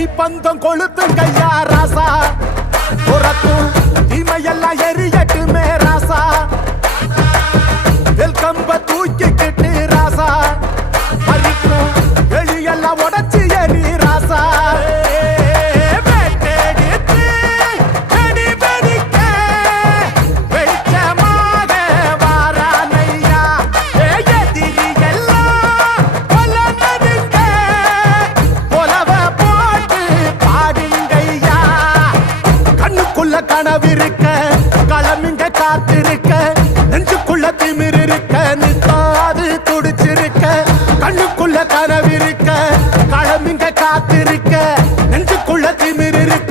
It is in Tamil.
தீப்பந்தம் கொளுத்துங்கய்யா ராசா, புறத்தும் தீமையெல்லாம் எரியட்டுமே ராசா, வெல்கம்ப தூக்கிக்கிட்டு ராசா, பறிக்கும் வெளியெல்லாம் உடச்சி எரி ராசா. கனவிருக்க களமிங்க காத்திருக்க, நெஞ்சுக்குள்ள திமிர் இருக்க, நிற்காது துடிச்சிருக்க. கண்ணுக்குள்ள கனவிருக்க களமிங்க காத்திருக்க, நெஞ்சுக்குள்ள திமிர் இருக்க.